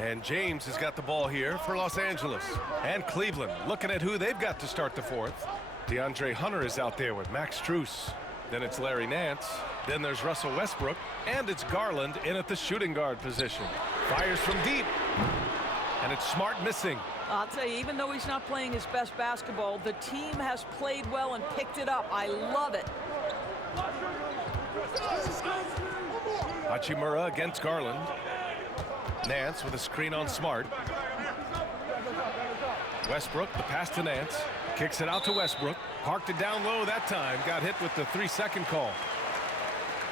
And James has got the ball here for Los Angeles. And Cleveland looking at who they've got to start the fourth. DeAndre Hunter is out there with Max Strus. Then it's Larry Nance. Then there's Russell Westbrook. And it's Garland in at the shooting guard position. Fires from deep. And it's Smart missing. I'll tell you, even though he's not playing his best basketball, the team has played well and picked it up. I love it. Hachimura against Garland. Nance with a screen on Smart. Westbrook, the pass to Nance. Kicks it out to Westbrook. Parked it down low that time. Got hit with the 3-second call.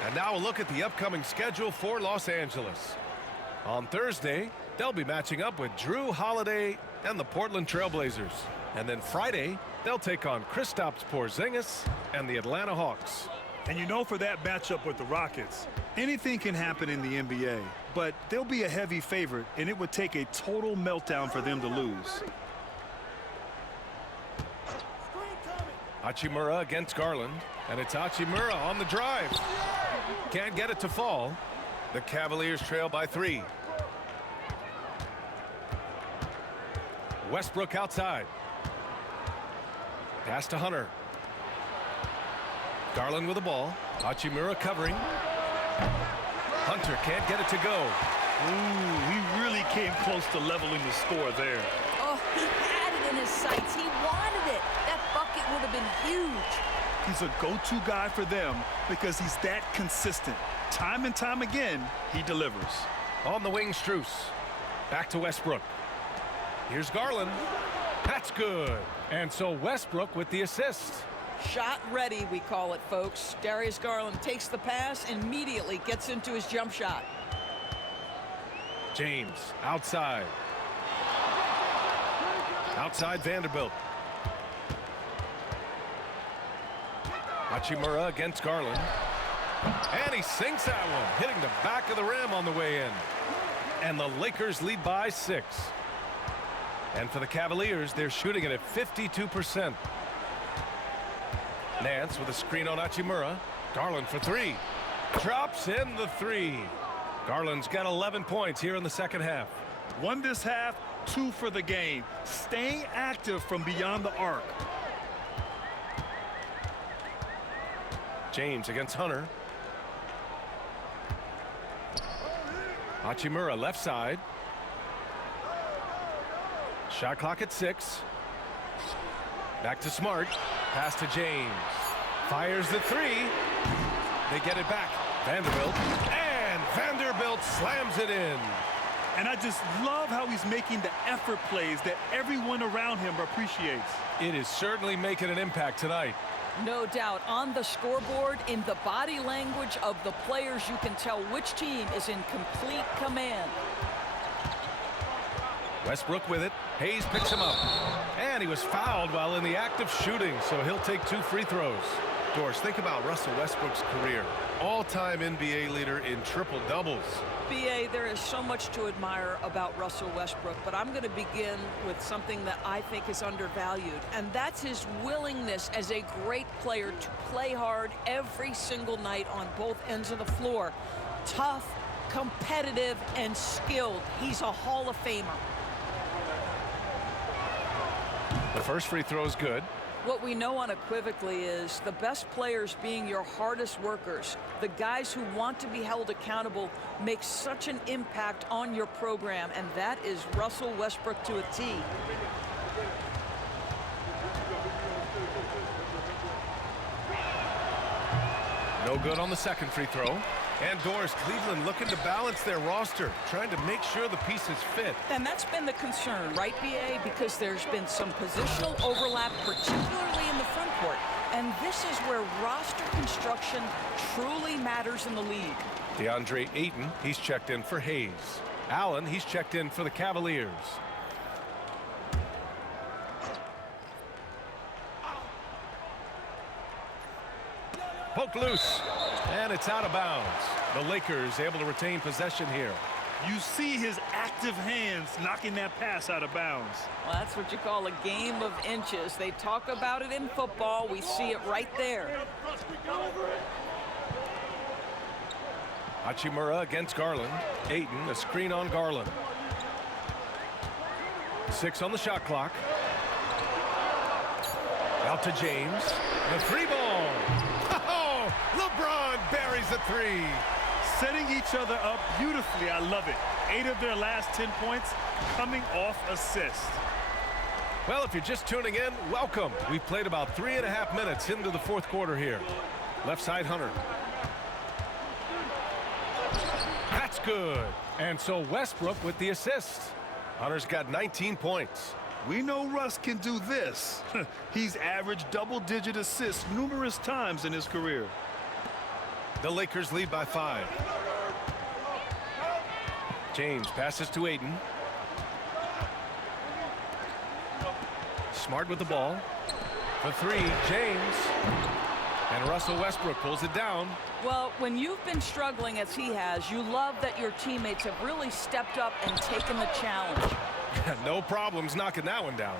And now a look at the upcoming schedule for Los Angeles. On Thursday, they'll be matching up with Drew Holiday and the Portland Trailblazers. And then Friday, they'll take on Kristaps Porzingis and the Atlanta Hawks. And you know, for that matchup with the Rockets, anything can happen in the NBA, but they'll be a heavy favorite, and it would take a total meltdown for them to lose. Hachimura against Garland, and it's Hachimura on the drive. Can't get it to fall. The Cavaliers trail by 3. Westbrook outside. Pass to Hunter. Garland with the ball. Hachimura covering. Hunter can't get it to go. Ooh, he really came close to leveling the score there. Oh, he had it in his sights. He wanted it. That bucket would have been huge. He's a go-to guy for them because he's that consistent. Time and time again, he delivers. On the wing, Strus. Back to Westbrook. Here's Garland. That's good. And so Westbrook with the assist. Shot ready, we call it, folks. Darius Garland takes the pass, immediately gets into his jump shot. James outside. Outside Vanderbilt. Hachimura against Garland. And he sinks that one, hitting the back of the rim on the way in. And the Lakers lead by 6. And for the Cavaliers, they're shooting it at 52%. Nance with a screen on Hachimura. Garland for 3. Drops in the 3. Garland's got 11 points here in the second half. 1 this half, 2 for the game. Staying active from beyond the arc. James against Hunter. Hachimura left side. Shot clock at 6. Back to Smart. Pass to James. Fires the 3. They get it back. Vanderbilt. And Vanderbilt slams it in. And I just love how he's making the effort plays that everyone around him appreciates. It is certainly making an impact tonight. No doubt. On the scoreboard, in the body language of the players, you can tell which team is in complete command. Westbrook with it. Hayes picks him up. And he was fouled while in the act of shooting, so he'll take 2 free throws. Doris, think about Russell Westbrook's career. All-time NBA leader in triple-doubles. BA, there is so much to admire about Russell Westbrook, but I'm going to begin with something that I think is undervalued, and that's his willingness as a great player to play hard every single night on both ends of the floor. Tough, competitive, and skilled. He's a Hall of Famer. The first free throw is good. What we know unequivocally is the best players being your hardest workers, the guys who want to be held accountable, make such an impact on your program, and that is Russell Westbrook to a T. No good on the second free throw. And Doris, Cleveland looking to balance their roster, trying to make sure the pieces fit. And that's been the concern, right, BA? Because there's been some positional overlap, particularly in the front court. And this is where roster construction truly matters in the league. DeAndre Ayton, he's checked in for Hayes. Allen, he's checked in for the Cavaliers. Poke loose. And it's out of bounds. The Lakers able to retain possession here. You see his active hands knocking that pass out of bounds. Well, that's what you call a game of inches. They talk about it in football. We see it right there. Hachimura against Garland. Ayton, a screen on Garland. 6 on the shot clock. Out to James. The three ball. Oh, LeBron buries the three. Setting each other up beautifully. I love it. 8 of their last 10 points coming off assists. Well, if you're just tuning in, welcome. We've played about 3.5 minutes into the fourth quarter here. Left side, Hunter. That's good. And so Westbrook with the assist. Hunter's got 19 points. We know Russ can do this. He's averaged double-digit assists numerous times in his career. The Lakers lead by 5. James passes to Ayton. Smart with the ball. For 3, James. And Russell Westbrook pulls it down. Well, when you've been struggling as he has, you love that your teammates have really stepped up and taken the challenge. No problems knocking that one down.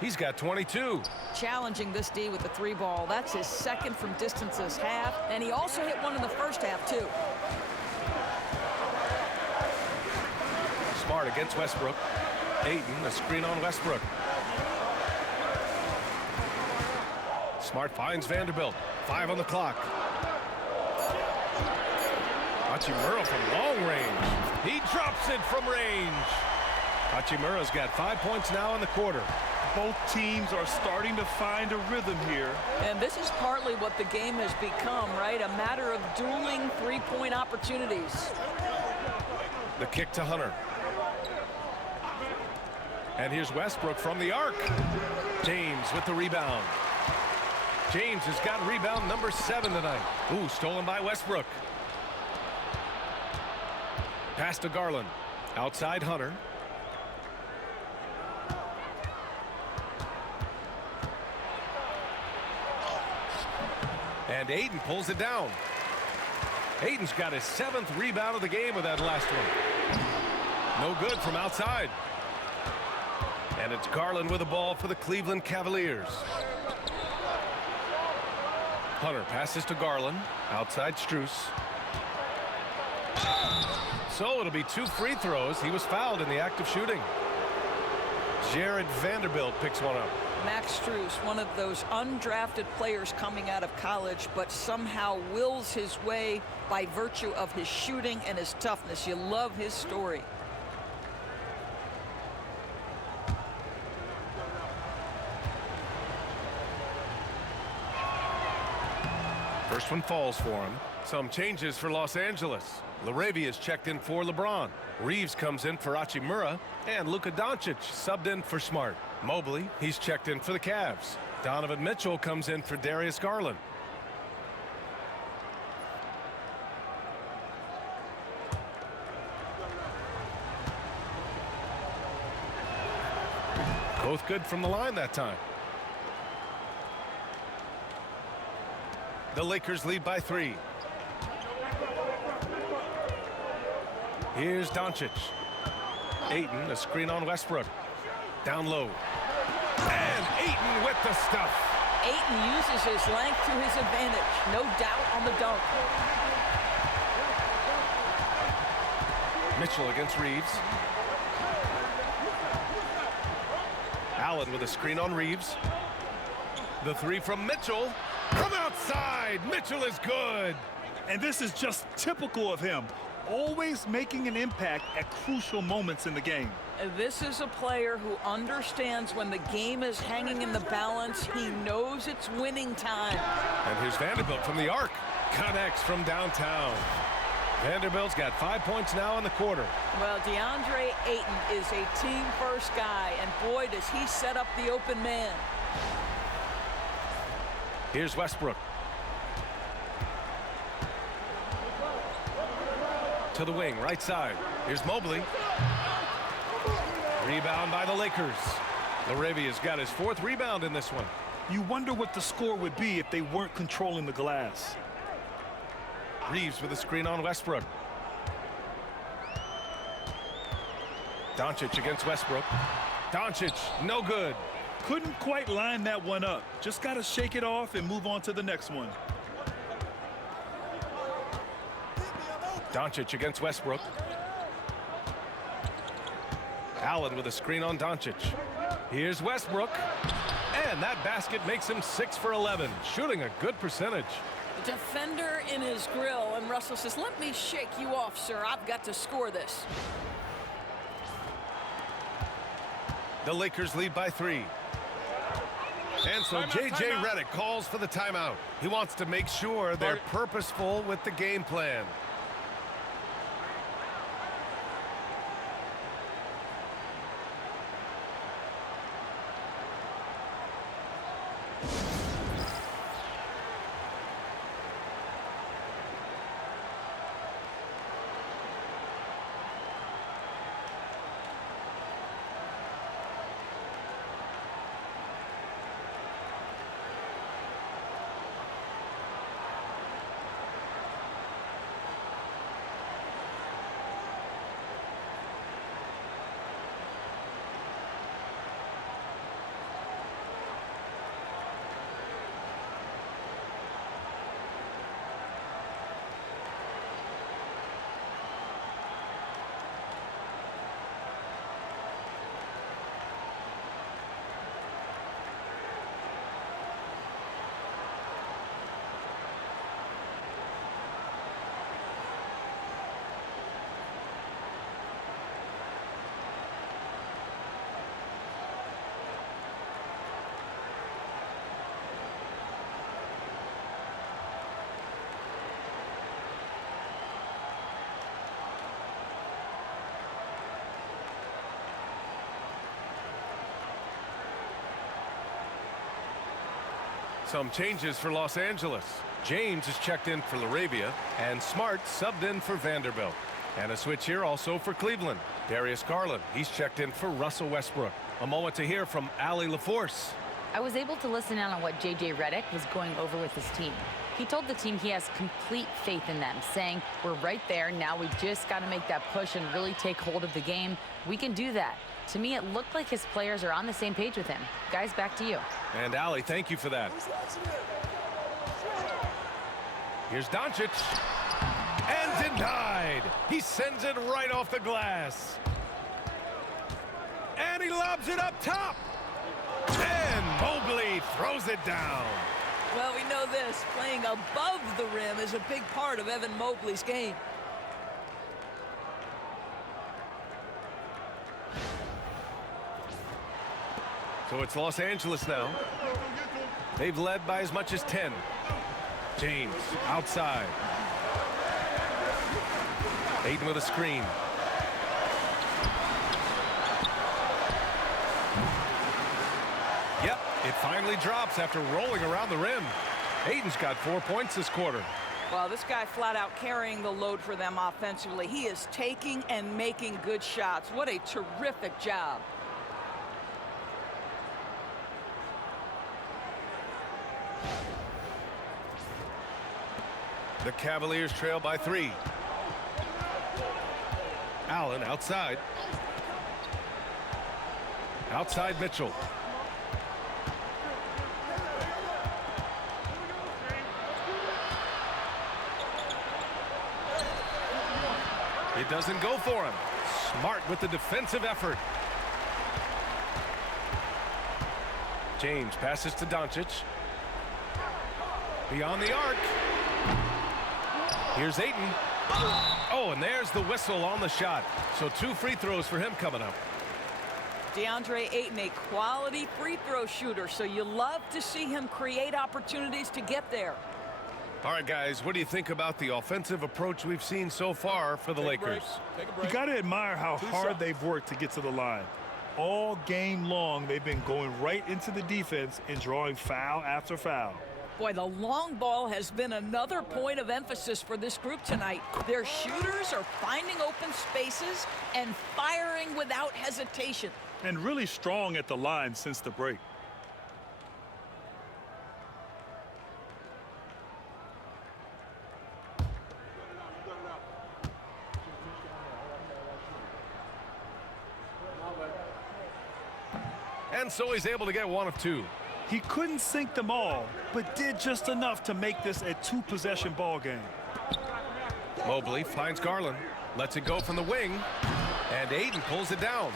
He's got 22. Challenging this D with the 3 ball. That's his second from distance this half. And he also hit one in the first half, too. Smart against Westbrook. Ayton, a screen on Westbrook. Smart finds Vanderbilt. 5 on the clock. Hachimura from long range. He drops it from range. Hachimura's got 5 points now in the quarter. Both teams are starting to find a rhythm here. And this is partly what the game has become, right? A matter of dueling three-point opportunities. The kick to Hunter. And here's Westbrook from the arc. James with the rebound. James has got rebound number 7 tonight. Ooh, stolen by Westbrook. Pass to Garland. Outside Hunter. And Ayton pulls it down. Ayton's got his 7th rebound of the game with that last one. No good from outside. And it's Garland with the ball for the Cleveland Cavaliers. Hunter passes to Garland. Outside Strus. So it'll be 2 free throws. He was fouled in the act of shooting. Jared Vanderbilt picks one up. Max Strus, one of those undrafted players coming out of college, but somehow wills his way by virtue of his shooting and his toughness. You love his story. First one falls for him. Some changes for Los Angeles. LaRavia is checked in for LeBron. Reeves comes in for Hachimura. And Luka Doncic subbed in for Smart. Mobley, he's checked in for the Cavs. Donovan Mitchell comes in for Darius Garland. Both good from the line that time. The Lakers lead by 3. Here's Doncic. Ayton, a screen on Westbrook. Down low. And Ayton with the stuff. Ayton uses his length to his advantage. No doubt on the dunk. Mitchell against Reeves. Allen with a screen on Reeves. The 3 from Mitchell. From outside. Mitchell is good. And this is just typical of him. Always making an impact at crucial moments in the game. This is a player who understands when the game is hanging in the balance. He knows it's winning time. And here's Vanderbilt from the arc. Connects from downtown. Vanderbilt's got 5 points now in the quarter. Well, DeAndre Ayton is a team-first guy, and boy, does he set up the open man. Here's Westbrook. To the wing, right side. Here's Mobley. Rebound by the Lakers. LaRavia's got his 4th rebound in this one. You wonder what the score would be if they weren't controlling the glass. Reeves with a screen on Westbrook. Doncic against Westbrook. Doncic, no good. Couldn't quite line that one up. Just got to shake it off and move on to the next one. Doncic against Westbrook. Allen with a screen on Doncic. Here's Westbrook. And that basket makes him 6 for 11, shooting a good percentage. Defender in his grill, and Russell says, let me shake you off, sir. I've got to score this. The Lakers lead by 3. And so J.J. Redick calls for the timeout. He wants to make sure they're purposeful with the game plan. Some changes for Los Angeles. James is checked in for LaRavia, and Smart subbed in for Vanderbilt. And a switch here also for Cleveland. Darius Garland, he's checked in for Russell Westbrook. A moment to hear from Allie LaForce. I was able to listen in on what J.J. Redick was going over with his team. He told the team he has complete faith in them, saying, we're right there, now we just got to make that push and really take hold of the game. We can do that. To me, it looked like his players are on the same page with him. Guys, back to you. And Allie, thank you for that. Here's Doncic. And denied. He sends it right off the glass. And he lobs it up top. And Mobley throws it down. Well, we know this. Playing above the rim is a big part of Evan Mobley's game. So it's Los Angeles now. They've led by as much as 10. James outside. Ayton with a screen. Yep, it finally drops after rolling around the rim. Ayton's got 4 points this quarter. Well, this guy flat out carrying the load for them offensively. He is taking and making good shots. What a terrific job. The Cavaliers trail by 3. Allen outside. Outside Mitchell. It doesn't go for him. Smart with the defensive effort. James passes to Doncic. Beyond the arc. Here's Ayton. Oh, and there's the whistle on the shot. So 2 free throws for him coming up. DeAndre Ayton, a quality free throw shooter, so you love to see him create opportunities to get there. All right, guys, what do you think about the offensive approach we've seen so far for the Lakers? You got to admire how hard they've worked to get to the line. All game long, they've been going right into the defense and drawing foul after foul. Boy, the long ball has been another point of emphasis for this group tonight. Their shooters are finding open spaces and firing without hesitation. And really strong at the line since the break. And so he's able to get 1 of 2. He couldn't sink them all, but did just enough to make this a 2-possession ball game. Mobley finds Garland, lets it go from the wing, and Ayton pulls it down.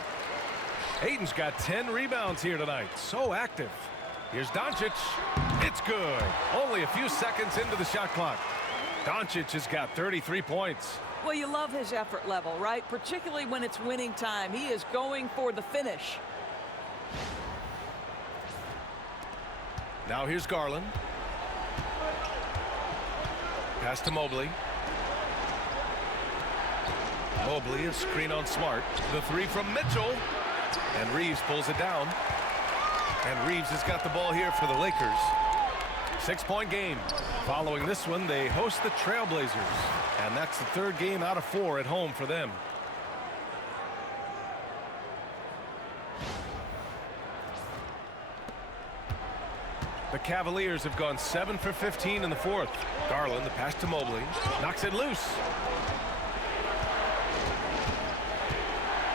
Ayton's got 10 rebounds here tonight. So active. Here's Doncic. It's good. Only a few seconds into the shot clock. Doncic has got 33 points. Well, you love his effort level, right? Particularly when it's winning time. He is going for the finish. Now here's Garland. Pass to Mobley. Mobley, a screen on Smart. The three from Mitchell. And Reeves pulls it down. And Reeves has got the ball here for the Lakers. 6-point game. Following this one, they host the Trailblazers. And that's the third game out of 4 at home for them. The Cavaliers have gone 7 for 15 in the fourth. Garland, the pass to Mobley. Knocks it loose.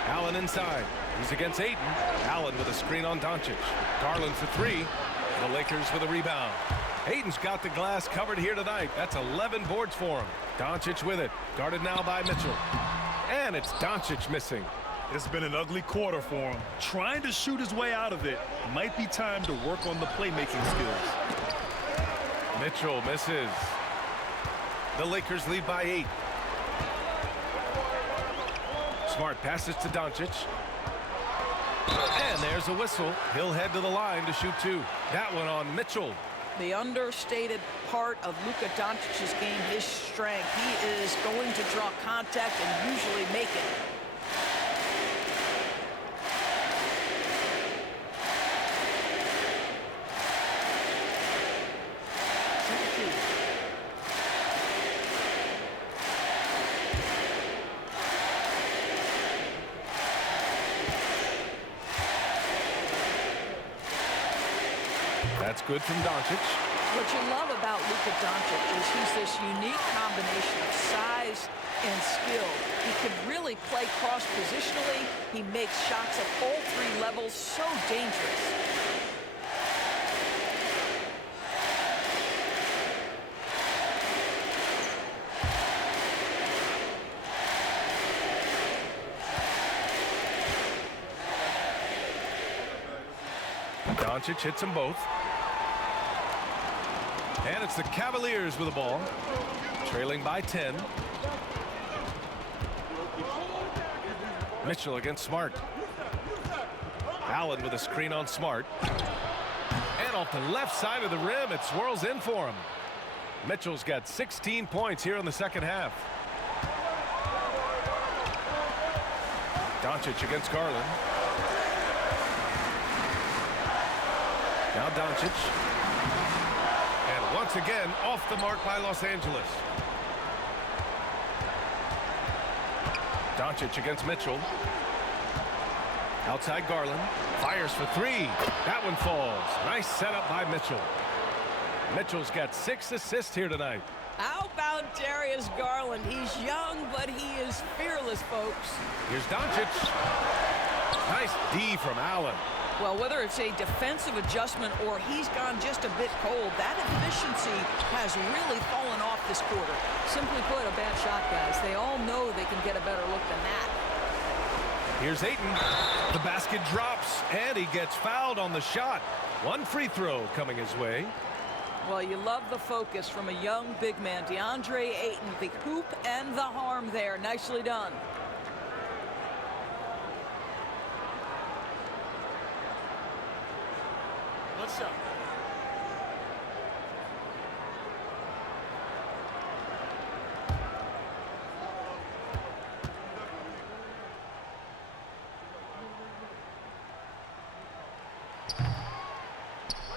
Allen inside. He's against Ayton. Allen with a screen on Doncic. Garland for 3. The Lakers with a rebound. Ayton's got the glass covered here tonight. That's 11 boards for him. Doncic with it. Guarded now by Mitchell. And it's Doncic missing. It's been an ugly quarter for him. Trying to shoot his way out of it. Might be time to work on the playmaking skills. Mitchell misses. The Lakers lead by 8. Smart passes to Doncic. And there's a whistle. He'll head to the line to shoot 2. That one on Mitchell. The understated part of Luka Doncic's game, his strength. He is going to draw contact and usually make it. That's good from Doncic. What you love about Luka Doncic is he's this unique combination of size and skill. He can really play cross-positionally. He makes shots at all 3 levels. So dangerous. Doncic hits them both. And it's the Cavaliers with the ball. Trailing by 10. Mitchell against Smart. Allen with a screen on Smart. And off the left side of the rim, it swirls in for him. Mitchell's got 16 points here in the second half. Doncic against Garland. Now Doncic. And once again, off the mark by Los Angeles. Doncic against Mitchell. Outside Garland. Fires for 3. That one falls. Nice setup by Mitchell. Mitchell's got 6 assists here tonight. How about Darius Garland? He's young, but he is fearless, folks. Here's Doncic. Nice D from Allen. Well, whether it's a defensive adjustment or he's gone just a bit cold, that efficiency has really fallen off this quarter. Simply put, a bad shot, guys. They all know they can get a better look than that. Here's Ayton. The basket drops, and he gets fouled on the shot. One free throw coming his way. Well, you love the focus from a young big man, DeAndre Ayton. The hoop and the harm there. Nicely done. What's up?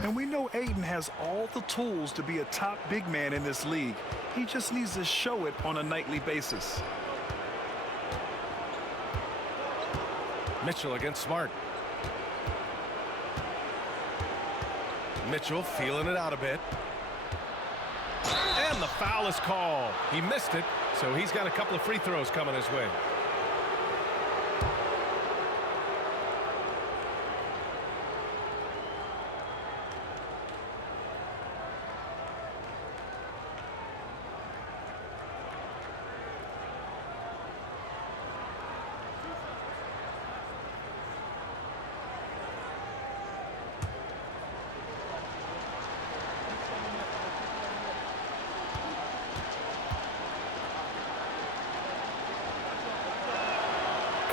And we know Ayton has all the tools to be a top big man in this league. He just needs to show it on a nightly basis. Mitchell against Smart. Mitchell feeling it out a bit. And the foul is called. He missed it, so he's got a couple of free throws coming his way.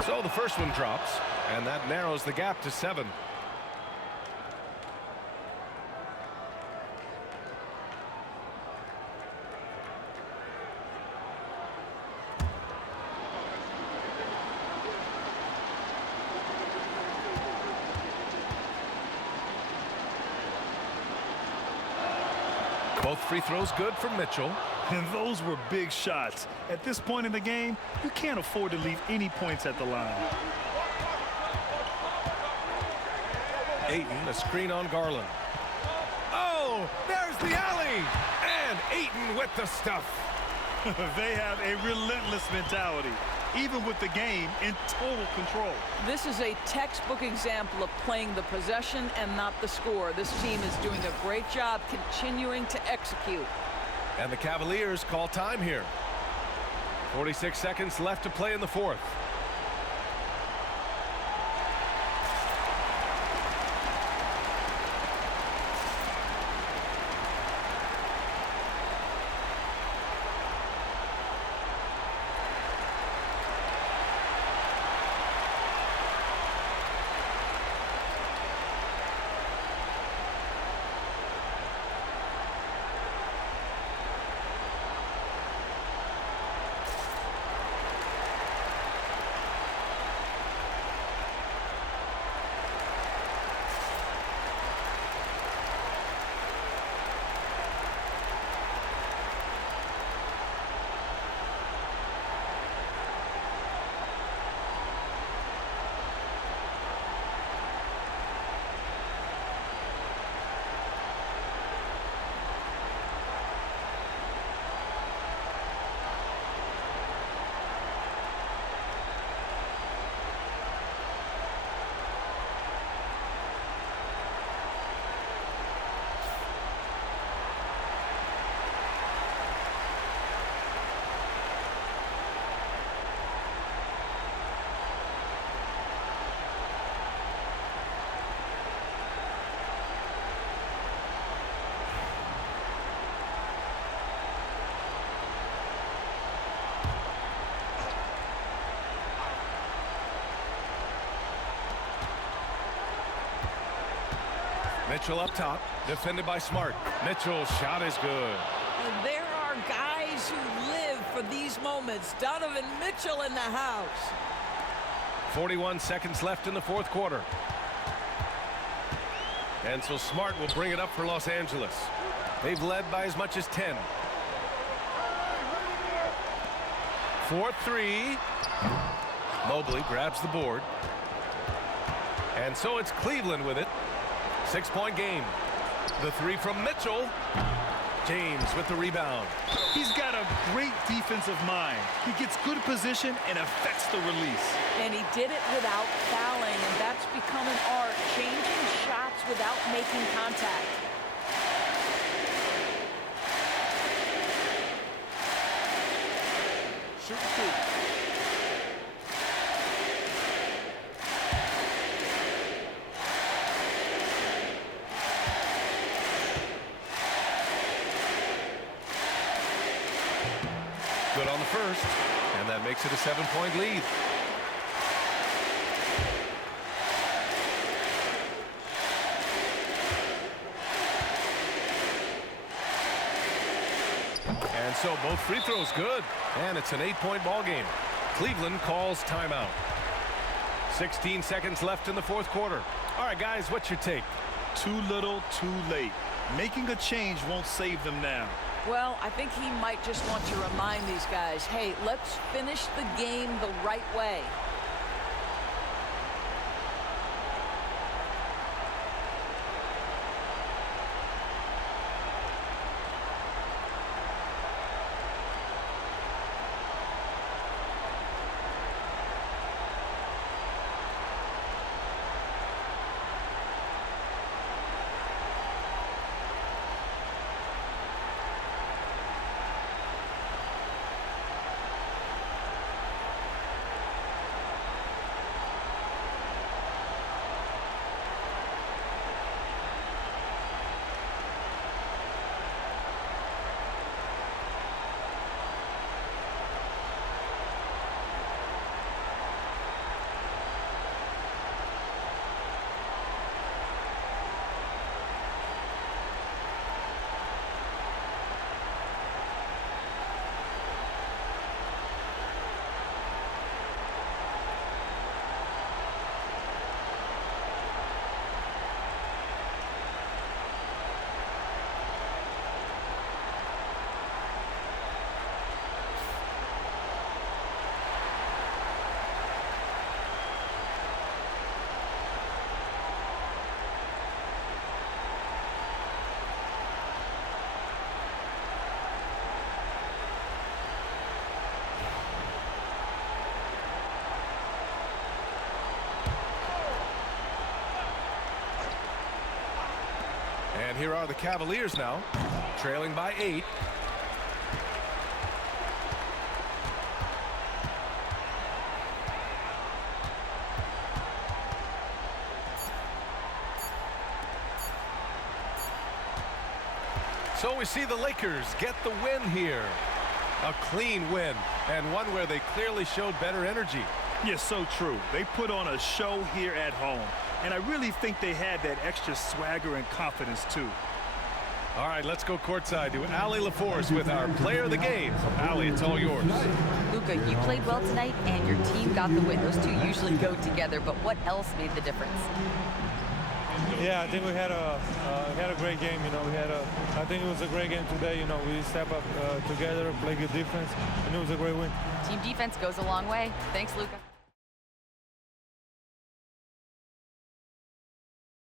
So the first one drops, and that narrows the gap to 7. Both free throws good from Mitchell. And those were big shots. At this point in the game, you can't afford to leave any points at the line. Ayton, a screen on Garland. Oh, there's the alley! And Ayton with the stuff. They have a relentless mentality, even with the game in total control. This is a textbook example of playing the possession and not the score. This team is doing a great job continuing to execute. And the Cavaliers call time here. 46 seconds left to play in the fourth. Mitchell up top, defended by Smart. Mitchell's shot is good. And there are guys who live for these moments. Donovan Mitchell in the house. 41 seconds left in the fourth quarter. And so Smart will bring it up for Los Angeles. They've led by as much as 10. 4-3. Mobley grabs the board. And so it's Cleveland with it. 6-point game. The three from Mitchell. James with the rebound. He's got a great defensive mind. He gets good position and affects the release. And he did it without fouling, and that's become an art, changing shots without making contact. Shoot two. Good on the first, and that makes it a 7-point lead. And so both free throws good, and it's an 8-point ball game. Cleveland calls timeout. 16 seconds left in the fourth quarter. All right, guys, what's your take? Too little, too late. Making a change won't save them now. Well, I think he might just want to remind these guys, hey, let's finish the game the right way. And here are the Cavaliers now, trailing by 8. So we see the Lakers get the win here. A clean win, and one where they clearly showed better energy. Yes, so true. They put on a show here at home, and I really think they had that extra swagger and confidence too. All right, let's go courtside to Allie LaForce with our player of the game. Allie, it's all yours. Luka, you played well tonight, and your team got the win. Those two usually go together, but what else made the difference? Yeah, I think we had a great game. You know, I think it was a great game today. You know, we step up together, play good defense, and it was a great win. Team defense goes a long way. Thanks, Luka.